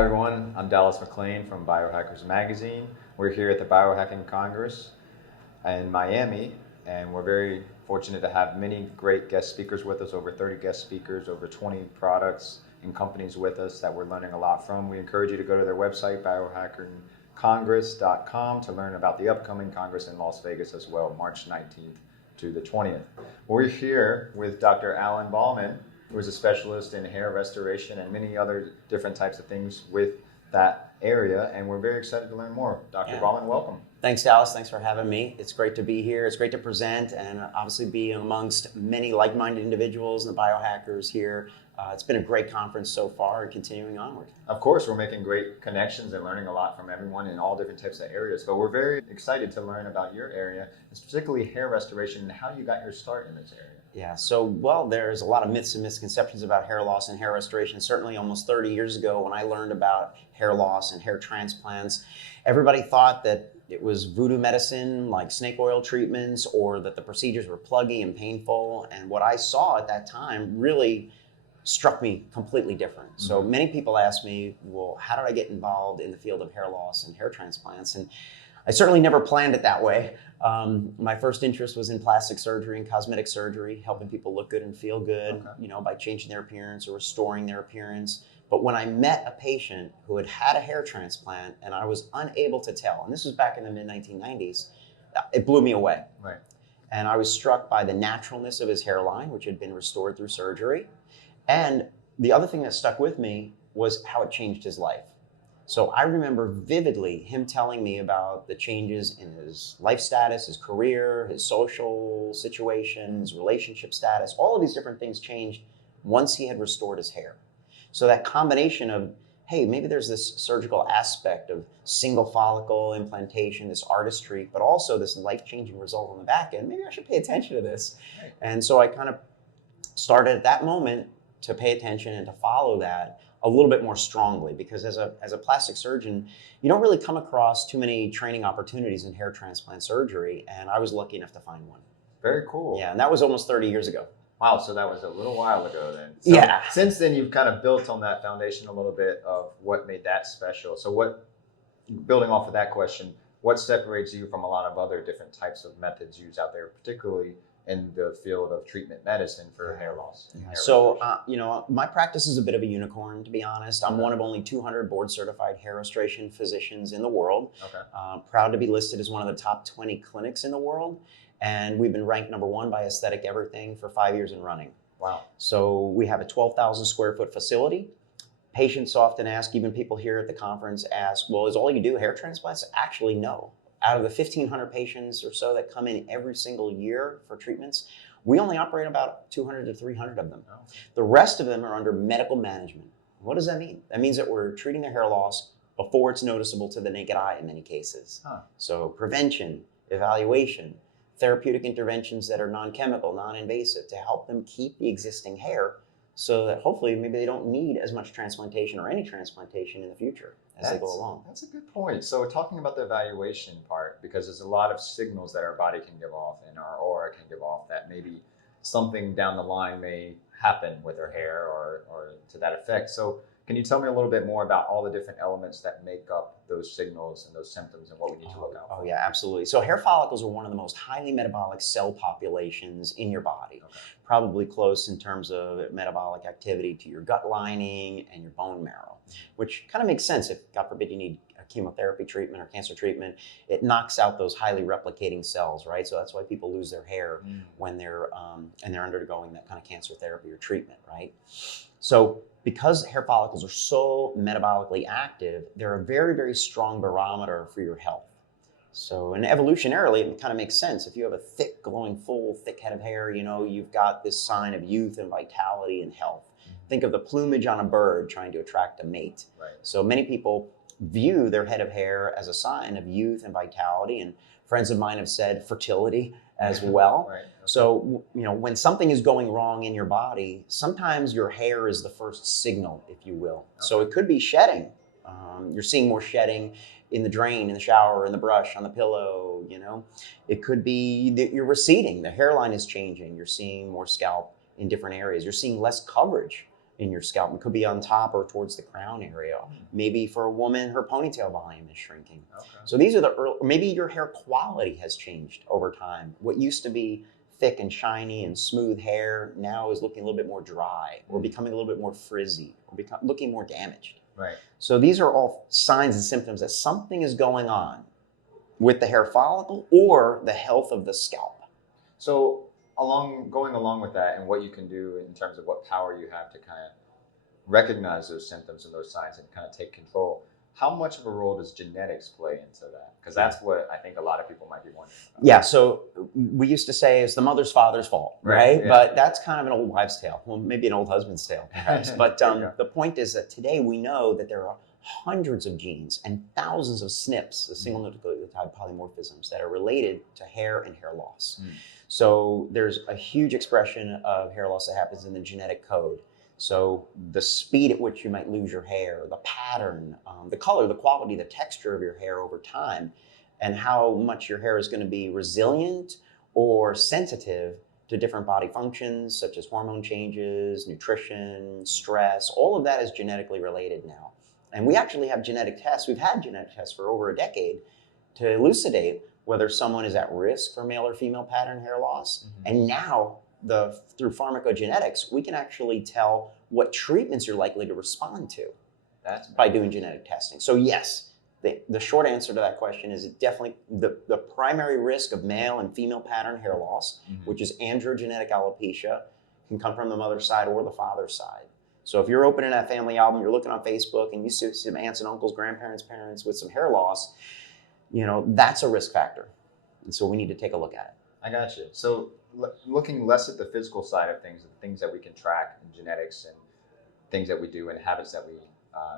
Hi everyone, I'm Dallas McClain from Biohackers magazine. We're here at the Biohacking Congress in Miami, and we're very fortunate to have many great guest speakers with us, over 30 guest speakers, over 20 products and companies with us that we're learning a lot from. We encourage you to go to their website, biohackercongress.com, to learn about the upcoming Congress in Las Vegas as well, March 19th to the 20th. We're here with Dr. Alan Balman, who is a specialist in hair restoration and many other different types of things with that area, and we're very excited to learn more. Dr. Bauman, welcome. Thanks, Dallas. Thanks for having me. It's great to be here. It's great to present and obviously be amongst many like-minded individuals and the biohackers here. It's been a great conference so far and continuing onward. Of course, we're making great connections and learning a lot from everyone in all different types of areas, but we're very excited to learn about your area, and particularly hair restoration and how you got your start in this area. Yeah, so, there's a lot of myths and misconceptions about hair loss and hair restoration. Certainly almost 30 years ago when I learned about hair loss and hair transplants, everybody thought that it was voodoo medicine like snake oil treatments, or that the procedures were pluggy and painful. And what I saw at that time really struck me completely different. Mm-hmm. So many people ask me, well, how did I get involved in the field of hair loss and hair transplants? And I certainly never planned it that way. My first interest was in plastic surgery and cosmetic surgery, helping people look good and feel good, by changing their appearance or restoring their appearance. But when I met a patient who had had a hair transplant and I was unable to tell, and this was back in the mid-1990s, it blew me away. Right. And I was struck by the naturalness of his hairline, which had been restored through surgery. And the other thing that stuck with me was how it changed his life. So I remember vividly him telling me about the changes in his life status, his career, his social situation, his relationship status. All of these different things changed once he had restored his hair. So that combination of, hey, maybe there's this surgical aspect of single follicle implantation, this artistry, but also this life-changing result on the back end. Maybe I should pay attention to this. Right. And so I kind of started at that moment to pay attention and to follow that a little bit more strongly, because as a plastic surgeon, you don't really come across too many training opportunities in hair transplant surgery, and I was lucky enough to find one. Very cool. Yeah, and that was almost 30 years ago. Wow, so that was a little while ago then. So yeah. Since then, you've kind of built on that foundation a little bit of what made that special. So building off of that question, what separates you from a lot of other different types of methods used out there, particularly in the field of treatment medicine for hair loss? Yeah. So, my practice is a bit of a unicorn, to be honest. I'm one of only 200 board-certified hair restoration physicians in the world. Okay. Proud to be listed as one of the top 20 clinics in the world. And we've been ranked #1 by Aesthetic Everything for 5 years in running. Wow. So we have a 12,000 square foot facility. Patients often ask, even people here at the conference ask, well, is all you do hair transplants? Actually, no. Out of the 1,500 patients or so that come in every single year for treatments, we only operate about 200 to 300 of them. Oh. The rest of them are under medical management. What does that mean? That means that we're treating their hair loss before it's noticeable to the naked eye in many cases. Huh. So prevention, evaluation, therapeutic interventions that are non-chemical, non-invasive, to help them keep the existing hair so that hopefully maybe they don't need as much transplantation or any transplantation in the future as they go along. That's a good point. So talking about the evaluation part, because there's a lot of signals that our body can give off and our aura can give off that maybe something down the line may happen with our hair or to that effect. So can you tell me a little bit more about all the different elements that make up those signals and those symptoms and what we need to look out for? Oh yeah, absolutely. So hair follicles are one of the most highly metabolic cell populations in your body. Okay. Probably close in terms of metabolic activity to your gut lining and your bone marrow, which kind of makes sense if, God forbid, you need a chemotherapy treatment or cancer treatment. It knocks out those highly replicating cells, right? So that's why people lose their hair when they're undergoing that kind of cancer therapy or treatment, right? So because hair follicles are so metabolically active, they're a very, very strong barometer for your health. So, and evolutionarily, it kind of makes sense. If you have a thick, glowing, full, thick head of hair, you've got this sign of youth and vitality and health. Think of the plumage on a bird trying to attract a mate. Right. So many people view their head of hair as a sign of youth and vitality, and friends of mine have said fertility as well. Right. Okay. So, when something is going wrong in your body, sometimes your hair is the first signal, if you will. Okay. So it could be shedding. You're seeing more shedding in the drain, in the shower, in the brush, on the pillow, It could be that you're receding. The hairline is changing. You're seeing more scalp in different areas. You're seeing less coverage, in your scalp. It could be on top or towards the crown area. Maybe for a woman, her ponytail volume is shrinking. Okay. So these are the early, maybe your hair quality has changed over time. What used to be thick and shiny and smooth hair now is looking a little bit more dry or becoming a little bit more frizzy or looking more damaged. Right. So these are all signs and symptoms that something is going on with the hair follicle or the health of the scalp. So going along with that and what you can do in terms of what power you have to kind of recognize those symptoms and those signs and kind of take control, how much of a role does genetics play into that? Because that's what I think a lot of people might be wondering about. Yeah, so we used to say it's the mother's father's fault, right? Yeah. But that's kind of an old wives' tale. Well, maybe an old husband's tale, perhaps. But the point is that today we know that there are hundreds of genes and thousands of SNPs, the single nucleotide polymorphisms, that are related to hair and hair loss. So there's a huge expression of hair loss that happens in the genetic code. So the speed at which you might lose your hair, the pattern, the color, the quality, the texture of your hair over time, and how much your hair is going to be resilient or sensitive to different body functions such as hormone changes, nutrition, stress, all of that is genetically related now. And we actually have genetic tests. We've had genetic tests for over a decade to elucidate whether someone is at risk for male or female pattern hair loss. And now, through pharmacogenetics, we can actually tell what treatments you're likely to respond to by doing genetic testing. So yes, the short answer to that question is definitely the primary risk of male and female pattern hair loss, which is androgenetic alopecia, can come from the mother's side or the father's side. So if you're opening that family album, you're looking on Facebook and you see some aunts and uncles, grandparents, parents with some hair loss, that's a risk factor. And so we need to take a look at it. I got you. So looking less at the physical side of things, the things that we can track in genetics and things that we do and habits that we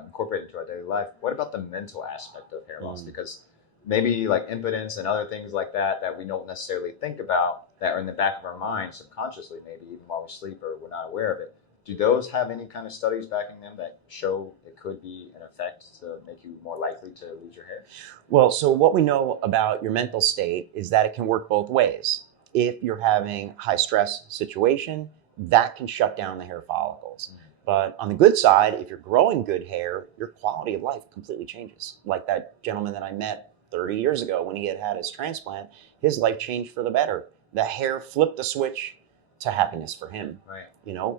incorporate into our daily life, what about the mental aspect of hair loss? Because maybe like impotence and other things like that we don't necessarily think about, that are in the back of our mind subconsciously, maybe even while we sleep or we're not aware of it. Do those have any kind of studies backing them that show it could be an effect to make you more likely to lose your hair? Well, so what we know about your mental state is that it can work both ways. If you're having a high stress situation, that can shut down the hair follicles. But on the good side, if you're growing good hair, your quality of life completely changes. Like that gentleman that I met 30 years ago when he had his transplant, his life changed for the better. The hair flipped the switch to happiness for him. Right.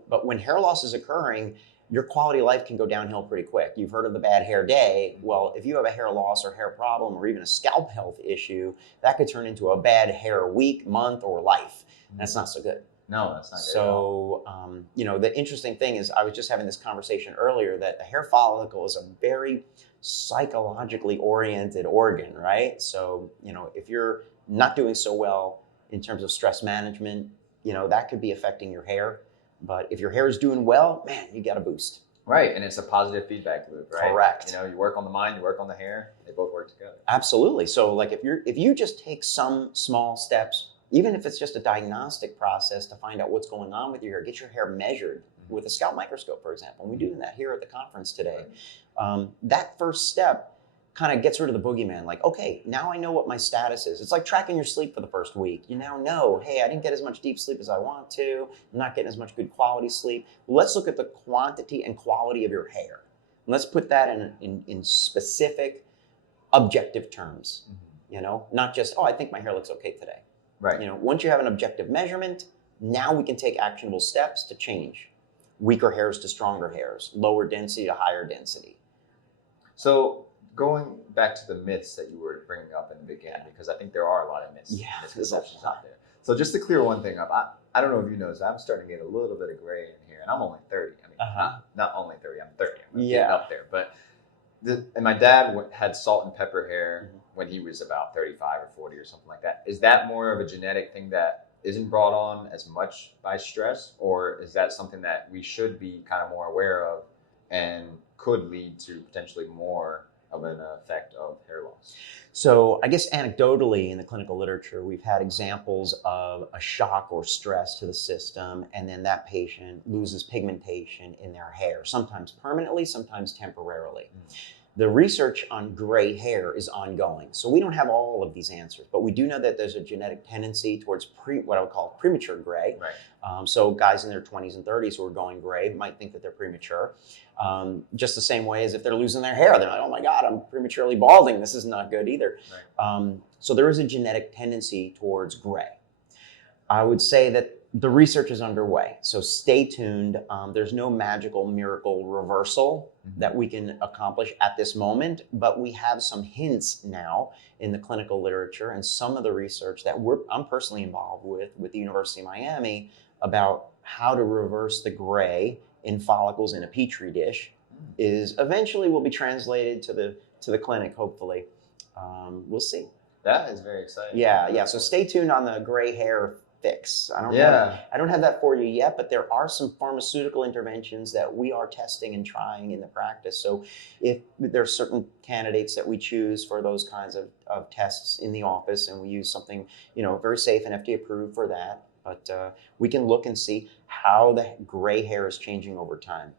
But when hair loss is occurring, your quality of life can go downhill pretty quick. You've heard of the bad hair day. Well, if you have a hair loss or hair problem or even a scalp health issue, that could turn into a bad hair week, month, or life. That's not so good. No, that's not good. So, the interesting thing is I was just having this conversation earlier that the hair follicle is a very psychologically oriented organ, right? So, if you're not doing so well in terms of stress management, that could be affecting your hair. But if your hair is doing well, man, you got a boost. Right, and it's a positive feedback loop, right? Correct. You work on the mind, you work on the hair, they both work together. Absolutely. So like if you just take some small steps, even if it's just a diagnostic process to find out what's going on with your hair, get your hair measured with a scalp microscope, for example. And we do that here at the conference today. That first step kind of gets rid of the boogeyman. Like, okay, now I know what my status is. It's like tracking your sleep for the first week. You now know, hey, I didn't get as much deep sleep as I want to. I'm not getting as much good quality sleep. Let's look at the quantity and quality of your hair. And let's put that in specific, objective terms. Not just, I think my hair looks okay today. Right. Once you have an objective measurement, now we can take actionable steps to change weaker hairs to stronger hairs, lower density to higher density. So going back to the myths that you were bringing up in the beginning, because I think there are a lot of myths and misconceptions out there. So just to clear one thing up, I don't know if you noticed, I'm starting to get a little bit of gray in here, and I'm only 30. I mean, not only 30, I'm 30. I'm getting up there. But and my dad had salt and pepper hair when he was about 35 or 40 or something like that. Is that more of a genetic thing that isn't brought on as much by stress, or is that something that we should be kind of more aware of and could lead to potentially more of an effect of hair loss? So I guess anecdotally in the clinical literature, we've had examples of a shock or stress to the system, and then that patient loses pigmentation in their hair, sometimes permanently, sometimes temporarily. The research on gray hair is ongoing. So we don't have all of these answers, but we do know that there's a genetic tendency towards what I would call premature gray. Right. So guys in their 20s and 30s who are going gray might think that they're premature. Just the same way as if they're losing their hair. They're like, oh my God, I'm prematurely balding. This is not good either. Right. So there is a genetic tendency towards gray. I would say that the research is underway, so stay tuned. There's no magical miracle reversal that we can accomplish at this moment, but we have some hints now in the clinical literature and some of the research that I'm personally involved with the University of Miami about how to reverse the gray in follicles in a petri dish is eventually will be translated to the clinic, hopefully. We'll see. That is very exciting. Yeah. So stay tuned on the gray hair fix. I don't have that for you yet, but there are some pharmaceutical interventions that we are testing and trying in the practice. So if there's certain candidates that we choose for those kinds of tests in the office, and we use something, very safe and FDA approved for that, but we can look and see how the gray hair is changing over time.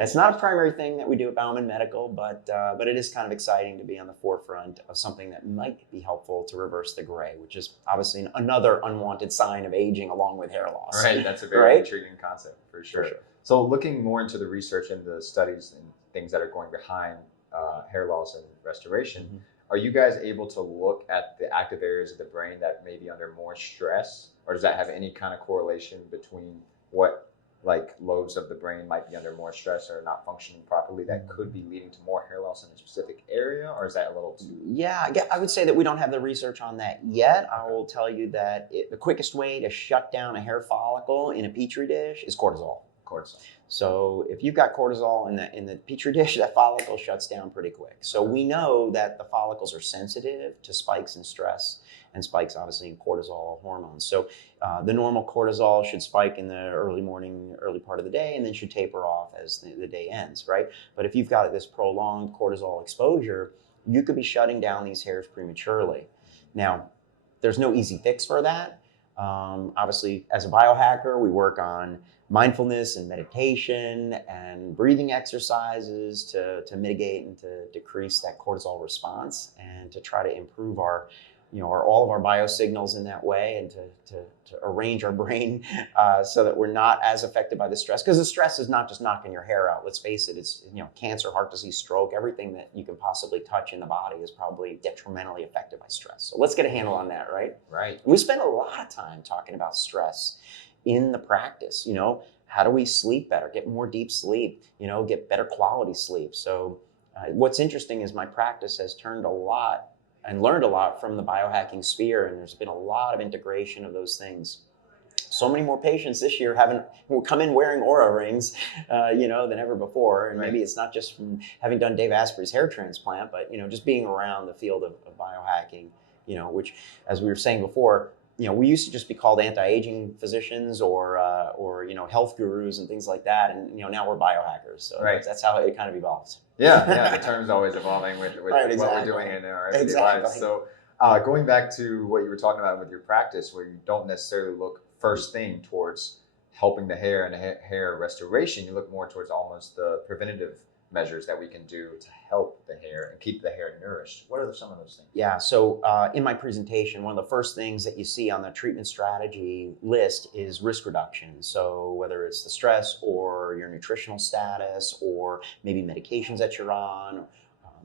It's not a primary thing that we do at Bauman Medical, but it is kind of exciting to be on the forefront of something that might be helpful to reverse the gray, which is obviously another unwanted sign of aging along with hair loss. Right, that's a very intriguing concept for sure. So looking more into the research and the studies and things that are going behind hair loss and restoration, are you guys able to look at the active areas of the brain that may be under more stress, or does that have any kind of correlation between what lobes of the brain might be under more stress or not functioning properly that could be leading to more hair loss in a specific area, or is that a little too... Yeah, I would say that we don't have the research on that yet. I will tell you that the quickest way to shut down a hair follicle in a petri dish is cortisol. So if you've got cortisol in the petri dish, that follicle shuts down pretty quick. So we know that the follicles are sensitive to spikes in stress and spikes obviously in cortisol hormones. So the normal cortisol should spike in the early morning, early part of the day, and then should taper off as the day ends, right? But if you've got this prolonged cortisol exposure, you could be shutting down these hairs prematurely. Now, there's no easy fix for that. Obviously, as a biohacker, we work on mindfulness and meditation and breathing exercises to mitigate and to decrease that cortisol response and to try to improve all of our biosignals in that way, and to arrange our brain so that we're not as affected by the stress. Because the stress is not just knocking your hair out. Let's face it, it's cancer, heart disease, stroke, everything that you can possibly touch in the body is probably detrimentally affected by stress. So let's get a handle on that, right? Right. And we spend a lot of time talking about stress in the practice. How do we sleep better, get more deep sleep, get better quality sleep? So what's interesting is my practice has turned a lot and learned a lot from the biohacking sphere, and there's been a lot of integration of those things. So many more patients this year will come in wearing Oura rings, than ever before. And maybe it's not just from having done Dave Asprey's hair transplant, but just being around the field of biohacking, which, as we were saying before, we used to just be called anti-aging physicians or health gurus and things like that, and now we're biohackers. So that's how it kind of evolves. Yeah, the term's always evolving with what we're doing in our everyday lives. So going back to what you were talking about with your practice, where you don't necessarily look first thing towards helping the hair and hair restoration, you look more towards almost the preventative measures that we can do to help the hair and keep the hair nourished. What are some of those things? Yeah, so in my presentation, one of the first things that you see on the treatment strategy list is risk reduction. So whether it's the stress or your nutritional status or maybe medications that you're on,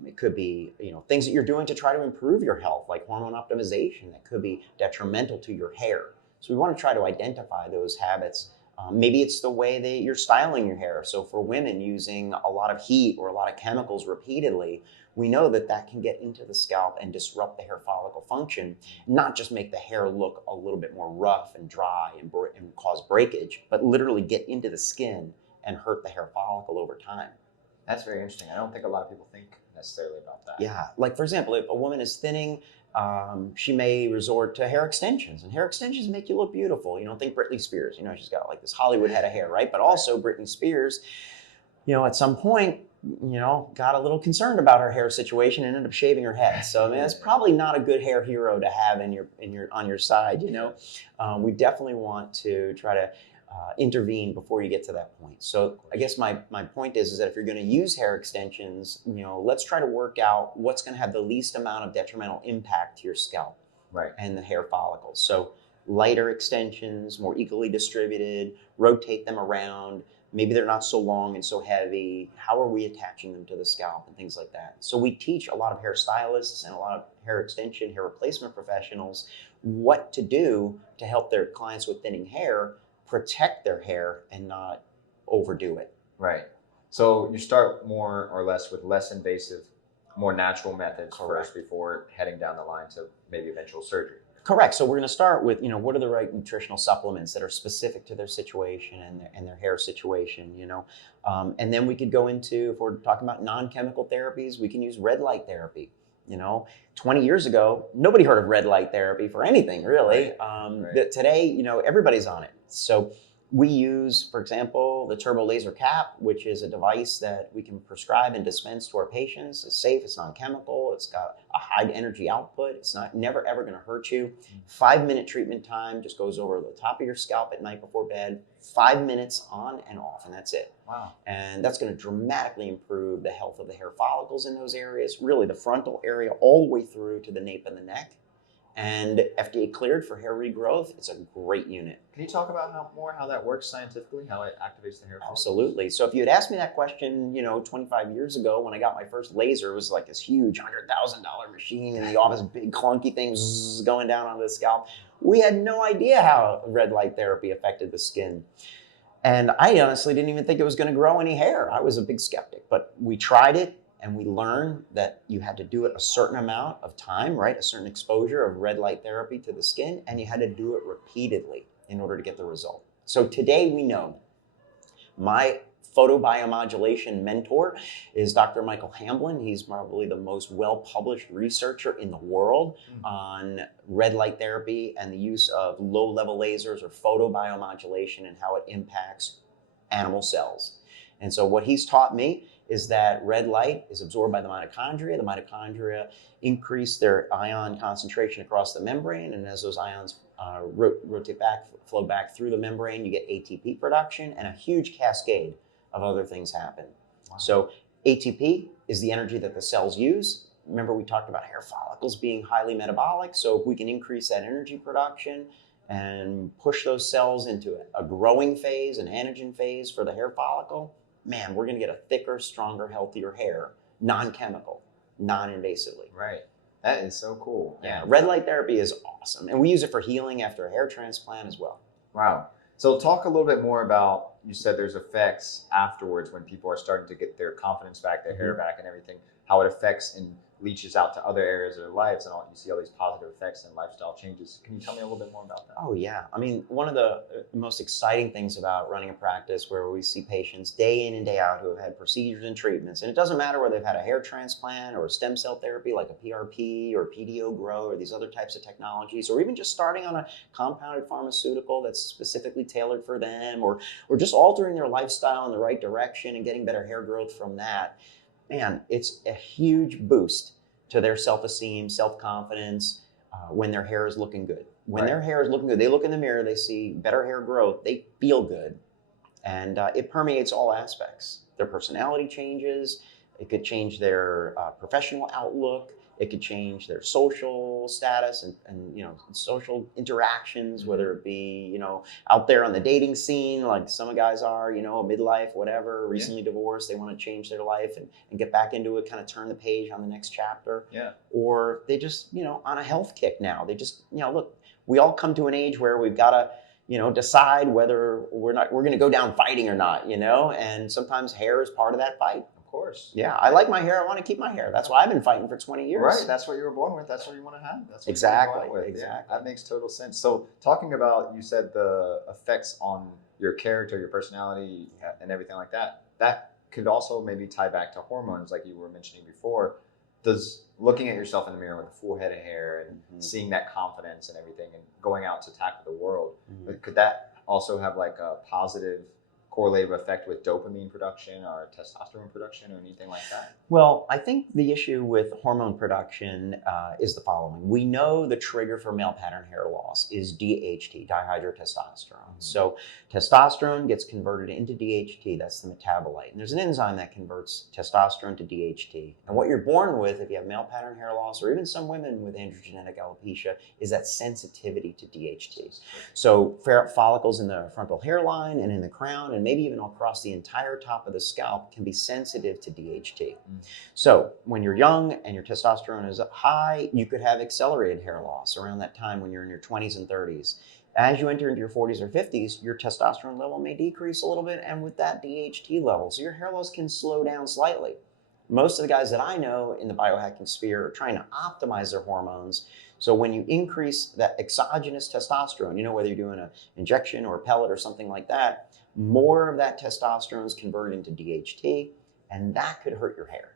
it could be things that you're doing to try to improve your health, like hormone optimization that could be detrimental to your hair. So we want to try to identify those habits. Maybe it's the way that you're styling your hair. So for women, using a lot of heat or a lot of chemicals repeatedly, we know that can get into the scalp and disrupt the hair follicle function, not just make the hair look a little bit more rough and dry and cause breakage, but literally get into the skin and hurt the hair follicle over time. That's very interesting. I don't think a lot of people think necessarily about that. Yeah, like for example, if a woman is thinning, she may resort to hair extensions, and hair extensions make you look beautiful. Think Britney Spears. She's got like this Hollywood head of hair, right? But also Britney Spears, at some point, got a little concerned about her hair situation and ended up shaving her head. So that's probably not a good hair hero to have on your side. We definitely want to try to intervene before you get to that point. So I guess my point is that if you're going to use hair extensions, let's try to work out what's going to have the least amount of detrimental impact to your scalp and the hair follicles. So lighter extensions, more equally distributed, rotate them around. Maybe they're not so long and so heavy. How are we attaching them to the scalp and things like that? So we teach a lot of hairstylists and a lot of hair extension, hair replacement professionals what to do to help their clients with thinning hair protect their hair and not overdo it. Right. So you start more or less with less invasive, more natural methods first before heading down the line to maybe eventual surgery. Correct. So we're going to start with, what are the right nutritional supplements that are specific to their situation and their hair situation, and then we could go into, if we're talking about non-chemical therapies, we can use red light therapy. 20 years ago, nobody heard of red light therapy for anything really. Today, everybody's on it. So we use, for example, the turbo laser cap, which is a device that we can prescribe and dispense to our patients. It's safe, it's non-chemical, it's got a high energy output, it's never ever going to hurt you. 5-minute treatment time, just goes over the top of your scalp at night before bed, 5 minutes on and off, and that's it. Wow. And that's going to dramatically improve the health of the hair follicles in those areas, really the frontal area all the way through to the nape and the neck. And FDA cleared for hair regrowth. It's a great unit. Can you talk about how that works scientifically, how it activates the hair follicles? Absolutely. So if you had asked me that question, 25 years ago when I got my first laser, it was like this huge $100,000 machine in the office, big clunky thing going down onto the scalp. We had no idea how red light therapy affected the skin. And I honestly didn't even think it was going to grow any hair. I was a big skeptic, but we tried it. And we learned that you had to do it a certain amount of time, right? A certain exposure of red light therapy to the skin, and you had to do it repeatedly in order to get the result. So today we know my photobiomodulation mentor is Dr. Michael Hamblin. He's probably the most well-published researcher in the world on red light therapy and the use of low-level lasers or photobiomodulation and how it impacts animal cells. And so what he's taught me is that red light is absorbed by the mitochondria. The mitochondria increase their ion concentration across the membrane, and as those ions rotate back, flow back through the membrane, you get ATP production, and a huge cascade of other things happen. Wow. So ATP is the energy that the cells use. Remember, we talked about hair follicles being highly metabolic, so if we can increase that energy production and push those cells into a growing phase, an anagen phase for the hair follicle, man, we're going to get a thicker, stronger, healthier hair, non-chemical, non-invasively. Right. That is so cool. Yeah. Red light therapy is awesome. And we use it for healing after a hair transplant as well. Wow. So talk a little bit more about, you said there's effects afterwards when people are starting to get their confidence back, their hair back and everything, how it affects and leaches out to other areas of their lives, and you see all these positive effects and lifestyle changes. Can you tell me a little bit more about that? Oh yeah. I mean, one of the most exciting things about running a practice where we see patients day in and day out who have had procedures and treatments, and it doesn't matter whether they've had a hair transplant or a stem cell therapy like a PRP or PDO grow or these other types of technologies, or even just starting on a compounded pharmaceutical that's specifically tailored for them, or just altering their lifestyle in the right direction and getting better hair growth from that. Man, it's a huge boost to their self-esteem, self-confidence when their hair is looking good. When their hair is looking good, they look in the mirror, they see better hair growth, they feel good. And it permeates all aspects. Their personality changes. It could change their professional outlook. It could change their social status and social interactions, whether it be, out there on the dating scene, like some guys are, midlife, whatever, recently divorced, they want to change their life and get back into it, kind of turn the page on the next chapter. Yeah. Or they just, on a health kick now. They just, look, we all come to an age where we've got to, decide whether we're going to go down fighting or not, and sometimes hair is part of that fight. Course. Yeah, I like my hair. I want to keep my hair. That's why I've been fighting for 20 years. Right. That's what you were born with. That's what you want to have. That's what exactly. You want with. Exactly. Yeah, that makes total sense. So talking about, you said the effects on your character, your personality, and everything like that, that could also maybe tie back to hormones like you were mentioning before. Does looking at yourself in the mirror with a full head of hair and seeing that confidence and everything and going out to tackle the world, could that also have like a positive correlative effect with dopamine production or testosterone production or anything like that? Well, I think the issue with hormone production is the following. We know the trigger for male pattern hair loss is DHT, dihydrotestosterone. So testosterone gets converted into DHT, that's the metabolite. And there's an enzyme that converts testosterone to DHT. And what you're born with, if you have male pattern hair loss, or even some women with androgenetic alopecia, is that sensitivity to DHT. So follicles in the frontal hairline and in the crown, and maybe even across the entire top of the scalp, can be sensitive to DHT. So when you're young and your testosterone is high, you could have accelerated hair loss around that time when you're in your 20s and 30s. As you enter into your 40s or 50s, your testosterone level may decrease a little bit, and with that DHT level, so your hair loss can slow down slightly. Most of the guys that I know in the biohacking sphere are trying to optimize their hormones. So when you increase that exogenous testosterone, whether you're doing an injection or a pellet or something like that, more of that testosterone is converted into DHT, and that could hurt your hair.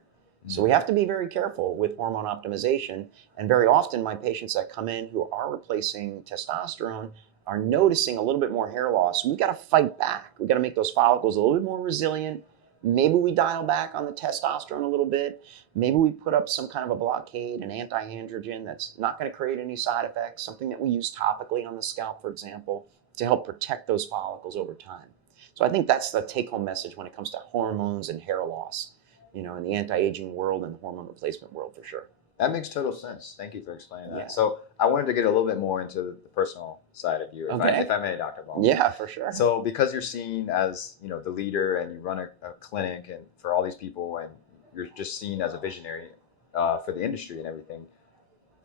So we have to be very careful with hormone optimization. And very often my patients that come in who are replacing testosterone are noticing a little bit more hair loss. We got to fight back. We got to make those follicles a little bit more resilient. Maybe we dial back on the testosterone a little bit. Maybe we put up some kind of a blockade, an anti-androgen that's not going to create any side effects, something that we use topically on the scalp, for example, to help protect those follicles over time. So I think that's the take-home message when it comes to hormones and hair loss, in the anti-aging world and the hormone replacement world, for sure. That makes total sense. Thank you for explaining that. Yeah. So I wanted to get a little bit more into the personal side of you, if I may, Dr. Bauman. Yeah, for sure. So because you're seen as, the leader, and you run a clinic and for all these people, and you're just seen as a visionary for the industry and everything,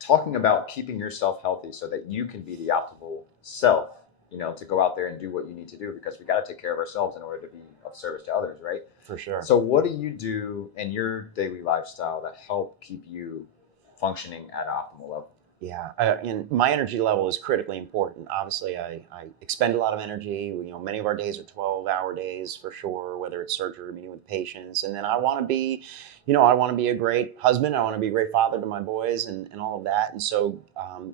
talking about keeping yourself healthy so that you can be the optimal self, to go out there and do what you need to do, because we got to take care of ourselves in order to be of service to others, right? For sure. So what do you do in your daily lifestyle that help keep you functioning at an optimal level? Yeah, and my energy level is critically important. Obviously, I expend a lot of energy. Many of our days are 12-hour days for sure, whether it's surgery or meeting with patients. And then I want to be, a great husband. I want to be a great father to my boys and all of that. And so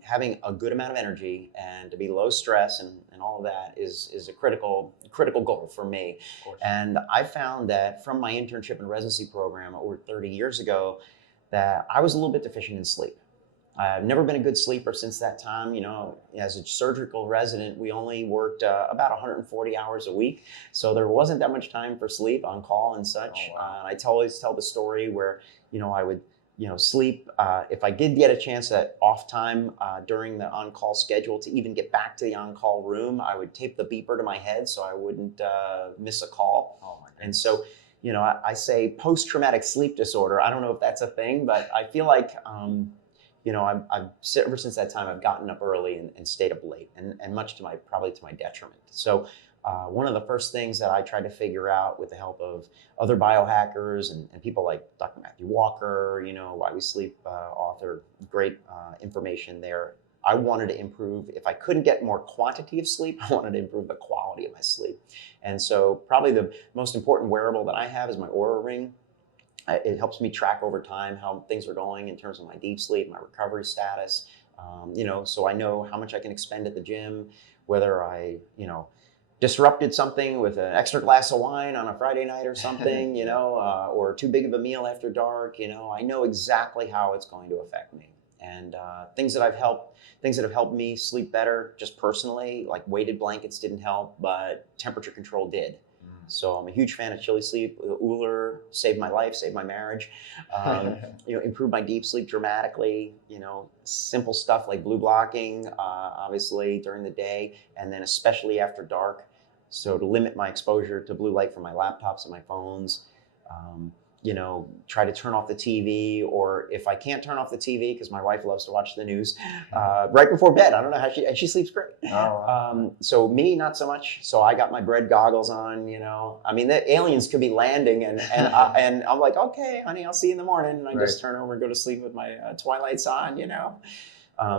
having a good amount of energy and to be low stress and all of that is a critical goal for me. Of course. And I found that from my internship and residency program over 30 years ago, that I was a little bit deficient in sleep. I've never been a good sleeper since that time. As a surgical resident, we only worked about 140 hours a week. So there wasn't that much time for sleep on call and such. Oh, wow. I always tell the story where, I would, sleep. If I did get a chance at off time during the on-call schedule to even get back to the on-call room, I would tape the beeper to my head so I wouldn't miss a call. Oh, my goodness. And so, I say post-traumatic sleep disorder. I don't know if that's a thing, but I feel like, ever since that time, I've gotten up early and stayed up late, and much to my detriment. So one of the first things that I tried to figure out with the help of other biohackers and people like Dr. Matthew Walker, Why We Sleep author, great information there. I wanted to improve, if I couldn't get more quantity of sleep, I wanted to improve the quality of my sleep. And so probably the most important wearable that I have is my Oura Ring. It helps me track over time how things are going in terms of my deep sleep, my recovery status, so I know how much I can expend at the gym, whether I, disrupted something with an extra glass of wine on a Friday night or something, or too big of a meal after dark, I know exactly how it's going to affect me. And things that have helped me sleep better just personally, like weighted blankets didn't help, but temperature control did. So I'm a huge fan of Chili Sleep. Uller saved my life, saved my marriage. Improved my deep sleep dramatically. Simple stuff like blue blocking, obviously during the day, and then especially after dark. So to limit my exposure to blue light from my laptops and my phones. Try to turn off the TV, or if I can't turn off the TV, because my wife loves to watch the news, right before bed. I don't know how she sleeps great. Oh, wow. So me, not so much. So I got my bread goggles on, the aliens could be landing and I'm like, okay, honey, I'll see you in the morning. And I just turn over and go to sleep with my twilights on,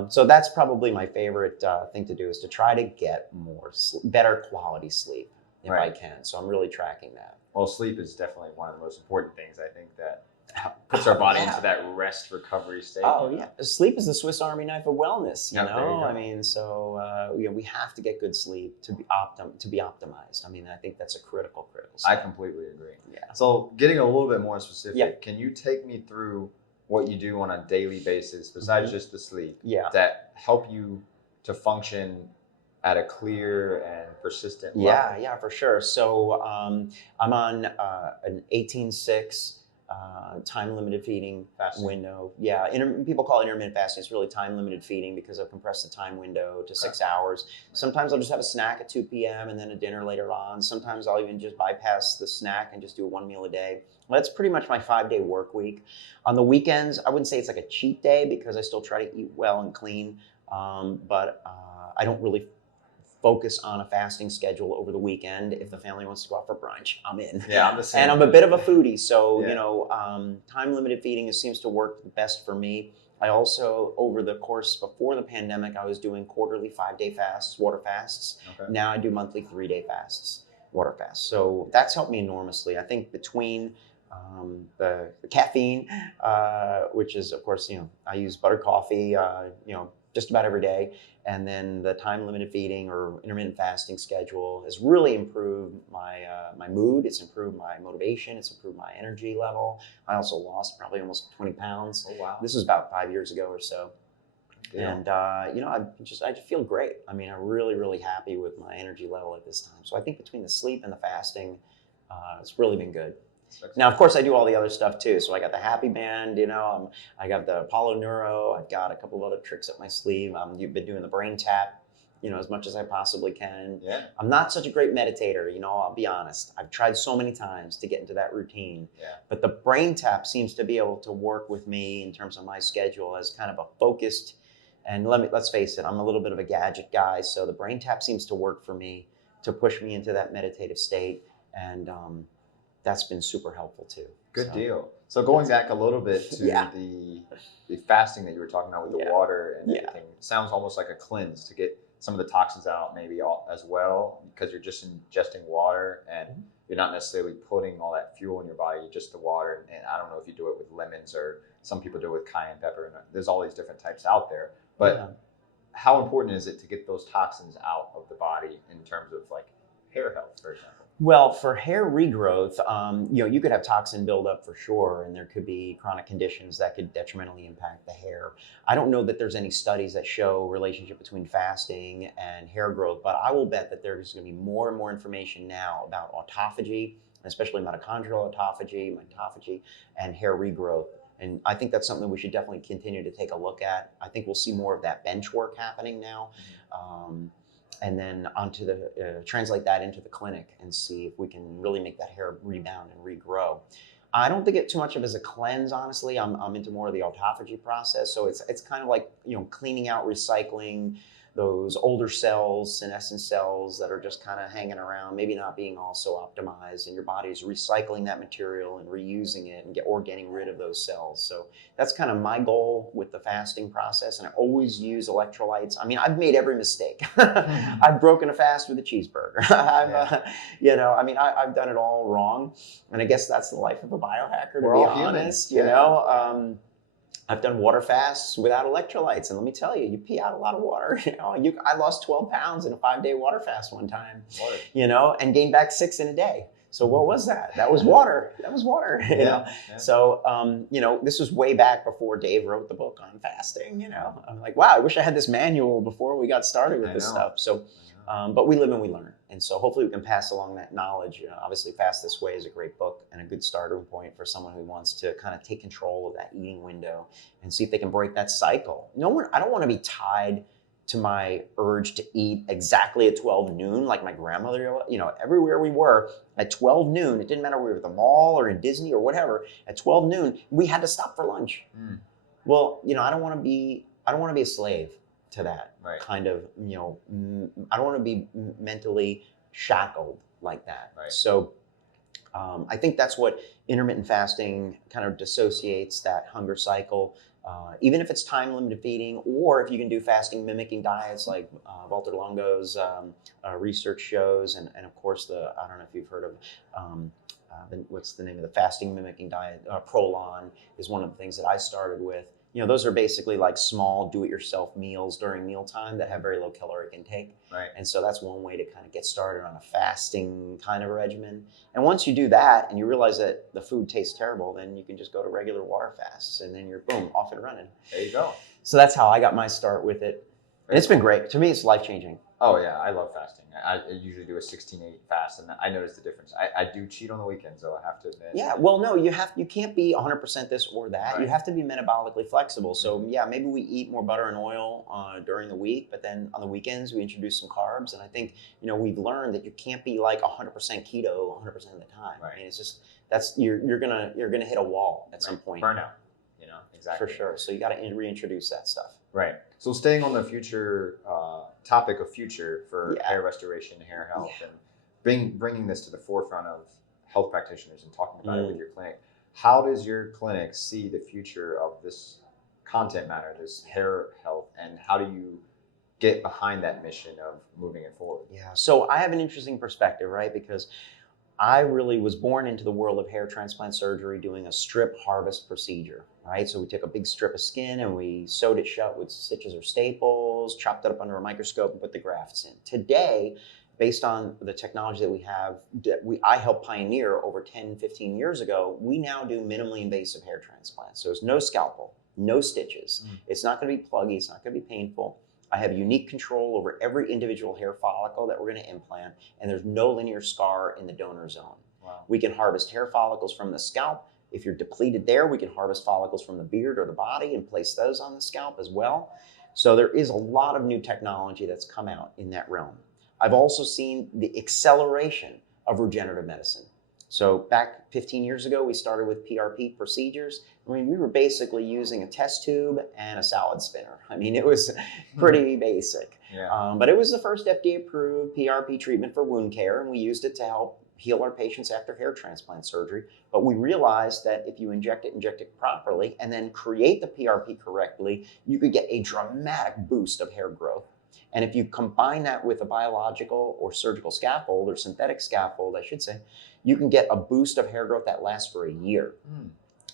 So that's probably my favorite thing to do, is to try to get better quality sleep if I can. So I'm really tracking that. Well, sleep is definitely one of the most important things, I think, that puts our body Yeah. into that rest recovery state. Oh yeah, sleep is the Swiss Army knife of wellness. You Yeah, there you know, go. I mean, so we have to get good sleep to be optimized. I mean, I think that's a critical I step. completely agree. Yeah. So getting a little bit more specific, Yeah. can you take me through what you do on a daily basis besides just the sleep Yeah. that help you to function at a clear and persistent level? Yeah, for sure. So I'm on an 18-6 time limited feeding Fasting. window. Yeah, people call it intermittent fasting. It's really time limited feeding because I've compressed the time window to 6 hours. Sometimes I'll just have a snack at 2 p.m. and then a dinner later on. Sometimes I'll even just bypass the snack and just do 1 meal a day. Well, that's pretty much my 5-day work week. On the weekends, I wouldn't say it's like a cheat day because I still try to eat well and clean, but I don't really focus on a fasting schedule over the weekend. If the family wants to go out for brunch, I'm in. Yeah, I'm the same. And I'm a bit of a foodie, so Yeah. time limited feeding seems to work the best for me. I also, over the course before the pandemic, I was doing quarterly 5-day fasts, water fasts. Okay. Now I do monthly 3-day fasts, water fasts. So that's helped me enormously. I think between the caffeine, which is of course, I use buttered coffee, just about every day. And then the time limited feeding or intermittent fasting schedule has really improved my mood. It's improved my motivation. It's improved my energy level. I also lost probably almost 20 pounds. Oh, wow. This was about 5 years ago or so. Yeah. And I just feel great. I mean, I'm really, really happy with my energy level at this time. So I think between the sleep and the fasting, it's really been good. Now, of course, I do all the other stuff too. So I got the Happy Band, I got the Apollo Neuro. I've got a couple of other tricks up my sleeve. You've been doing the brain tap, as much as I possibly can. Yeah. I'm not such a great meditator, I'll be honest. I've tried so many times to get into that routine. Yeah. But the brain tap seems to be able to work with me in terms of my schedule as kind of a focused, and let's face it, I'm a little bit of a gadget guy. So the brain tap seems to work for me to push me into that meditative state. And that's been super helpful too. Good deal. So going back a little bit to Yeah. the fasting that you were talking about with the Yeah. water and Yeah. everything, it sounds almost like a cleanse to get some of the toxins out maybe as well, because you're just ingesting water and you're not necessarily putting all that fuel in your body, just the water. And I don't know if you do it with lemons or some people do it with cayenne pepper. And there's all these different types out there. But how important is it to get those toxins out of the body in terms of like hair health, for example? Well, for hair regrowth, you could have toxin buildup for sure, and there could be chronic conditions that could detrimentally impact the hair. I don't know that there's any studies that show relationship between fasting and hair growth, but I will bet that there's going to be more and more information now about autophagy, especially mitochondrial autophagy, mitophagy, and hair regrowth. And I think that's something we should definitely continue to take a look at. I think we'll see more of that bench work happening now. And then translate that into the clinic and see if we can really make that hair rebound and regrow. I don't think it too much of as a cleanse, honestly. I'm into more of the autophagy process. So it's kind of like, cleaning out, recycling those older cells, senescent cells that are just kind of hanging around, maybe not being also optimized, and your body's recycling that material and reusing it and getting rid of those cells. So that's kind of my goal with the fasting process. And I always use electrolytes. I mean, I've made every mistake. I've broken a fast with a cheeseburger. I've done it all wrong. And I guess that's the life of a biohacker, to be honest, I've done water fasts without electrolytes, and let me tell you, you pee out a lot of water. I lost 12 pounds in a 5-day water fast one time, and gained back 6 in a day. So what was that? That was water. Yeah. So, this was way back before Dave wrote the book on fasting. I'm like, wow, I wish I had this manual before we got started with this stuff. So, but we live and we learn. And so hopefully we can pass along that knowledge. Obviously, Fast This Way is a great book and a good starting point for someone who wants to kind of take control of that eating window and see if they can break that cycle. I don't want to be tied to my urge to eat exactly at 12 noon like my grandmother. Everywhere we were at 12 noon, it didn't matter if we were at the mall or in Disney or whatever, at 12 noon, we had to stop for lunch. Well, I don't want to be a slave to that kind of, I don't want to be mentally shackled like that. So I think that's what intermittent fasting kind of dissociates that hunger cycle. Even if it's time limited feeding, or if you can do fasting mimicking diets like Walter Longo's research shows, and of course I don't know if you've heard of what's the name of the fasting mimicking diet? Prolon is one of the things that I started with. Those are basically like small do-it-yourself meals during mealtime that have very low caloric intake. Right. And so that's one way to kind of get started on a fasting kind of regimen. And once you do that and you realize that the food tastes terrible, then you can just go to regular water fasts and then you're, boom, off and running. There you go. So that's how I got my start with it. And it's been great. To me, it's life-changing. Oh, yeah. I love fasting. I usually do a 16-8 fast, and I notice the difference. I do cheat on the weekends, though, I have to admit. Yeah, well, no, you can't be 100% this or that. Right. You have to be metabolically flexible. So, yeah, maybe we eat more butter and oil during the week, but then on the weekends we introduce some carbs. And I think, we've learned that you can't be like 100% keto 100% of the time. Right. I mean, it's just, you're gonna hit a wall at some point. Burnout, exactly. For sure. So you got to reintroduce that stuff. Right. So staying on the future topic of future for hair restoration, hair health, and bringing this to the forefront of health practitioners and talking about it with your clinic, how does your clinic see the future of this content matter, this hair health, and how do you get behind that mission of moving it forward? Yeah. So I have an interesting perspective, right? Because I really was born into the world of hair transplant surgery doing a strip harvest procedure, right? So we took a big strip of skin and we sewed it shut with stitches or staples, chopped it up under a microscope and put the grafts in. Today, based on the technology that we have, I helped pioneer over 10, 15 years ago, we now do minimally invasive hair transplants. So there's no scalpel, no stitches. It's not gonna be pluggy, it's not gonna be painful. I have unique control over every individual hair follicle that we're going to implant, and there's no linear scar in the donor zone. Wow. We can harvest hair follicles from the scalp. If you're depleted there, we can harvest follicles from the beard or the body and place those on the scalp as well. So there is a lot of new technology that's come out in that realm. I've also seen the acceleration of regenerative medicine. So back 15 years ago, we started with PRP procedures. I mean, we were basically using a test tube and a salad spinner. I mean, it was pretty basic. Yeah. But it was the first FDA-approved PRP treatment for wound care, and we used it to help heal our patients after hair transplant surgery. But we realized that if you inject it properly, and then create the PRP correctly, you could get a dramatic boost of hair growth. And if you combine that with a biological or surgical scaffold, or synthetic scaffold, I should say, you can get a boost of hair growth that lasts for a year.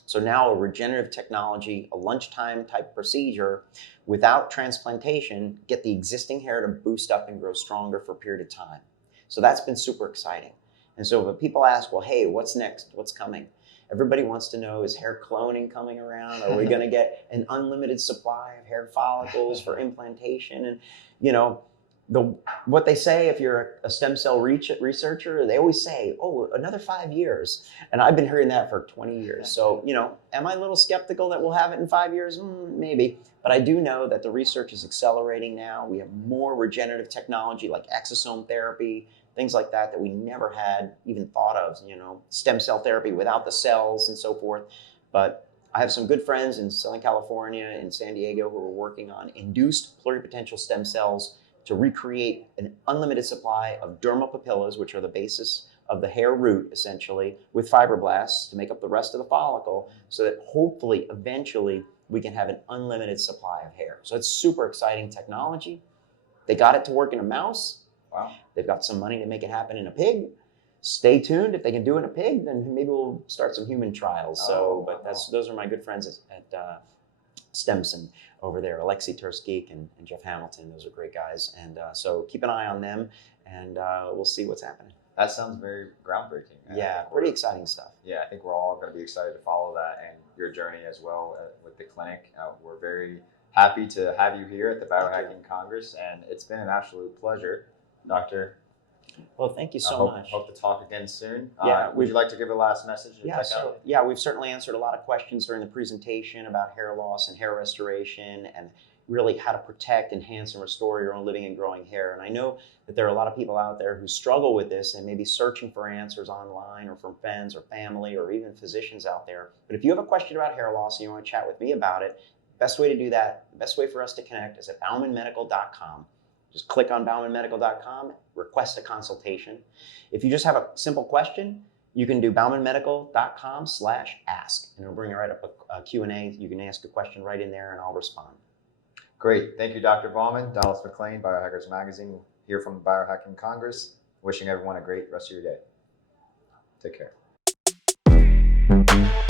So now a regenerative technology, a lunchtime type procedure, without transplantation, get the existing hair to boost up and grow stronger for a period of time. So that's been super exciting. And so when people ask, well, hey, what's next? What's coming? Everybody wants to know, is hair cloning coming around? Are we going to get an unlimited supply of hair follicles for implantation? And, what they say, if you're a stem cell researcher, they always say, oh, another 5 years. And I've been hearing that for 20 years. So, am I a little skeptical that we'll have it in 5 years? Maybe. But I do know that the research is accelerating now. We have more regenerative technology like exosome therapy, things like that we never had even thought of, stem cell therapy without the cells and so forth. But I have some good friends in Southern California and San Diego who are working on induced pluripotential stem cells to recreate an unlimited supply of dermal papillas, which are the basis of the hair root, essentially, with fibroblasts to make up the rest of the follicle, so that hopefully, eventually, we can have an unlimited supply of hair. So it's super exciting technology. They got it to work in a mouse. Wow. They've got some money to make it happen in a pig. Stay tuned. If they can do it in a pig, then maybe we'll start some human trials. Those are my good friends at Stemson over there, Alexei Turskik and Jeff Hamilton. Those are great guys. And so keep an eye on them, and we'll see what's happening. That sounds very groundbreaking. Yeah, pretty exciting stuff. Yeah, I think we're all going to be excited to follow that and your journey as well with the clinic. We're very happy to have you here at the Biohacking Congress, and it's been an absolute pleasure, Doctor. Well, thank you so much. Hope to talk again soon. Yeah, would you like to give a last message? We've certainly answered a lot of questions during the presentation about hair loss and hair restoration, and really how to protect, enhance, and restore your own living and growing hair. And I know that there are a lot of people out there who struggle with this and may be searching for answers online or from friends or family or even physicians out there. But if you have a question about hair loss and you want to chat with me about it, best way to do that, the best way for us to connect is at baumanmedical.com. Just click on baumanmedical.com, request a consultation. If you just have a simple question, you can do baumanmedical.com/ask, and it'll bring you right up a Q&A. You can ask a question right in there, and I'll respond. Great. Thank you, Dr. Bauman. Dallas McClain, Biohackers Magazine, here from the Biohacking Congress. Wishing everyone a great rest of your day. Take care. you.